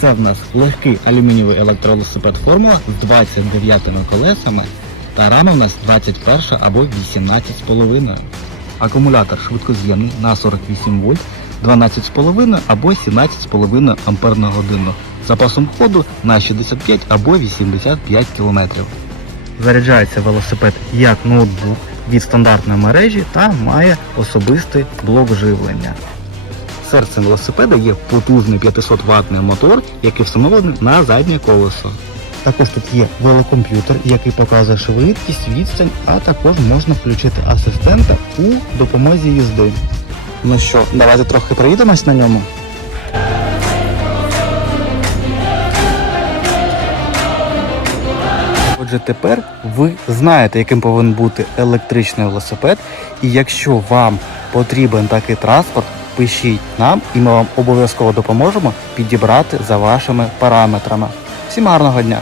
Це в нас легкий алюмінієвий електровелосипед формула з 29 колесами та рама в нас 21 або 18,5. Акумулятор швидкоз'ємний на 48 вольт, 12,5 або 17,5 ампер на годину. Запасом ходу на 65 або 85 км. Заряджається велосипед як ноутбук від стандартної мережі та має особистий блок живлення. Серцем велосипеда є потужний 500 ваттний мотор, який встановлений на заднє колесо. Також тут є велокомп'ютер, який показує швидкість, відстань, а також можна включити асистента у допомозі їзди. Ну що, давайте трохи проїдемось на ньому. Отже, тепер ви знаєте, яким повинен бути електричний велосипед, і якщо вам потрібен такий транспорт, пишіть нам, і ми вам обов'язково допоможемо підібрати за вашими параметрами. Всім гарного дня!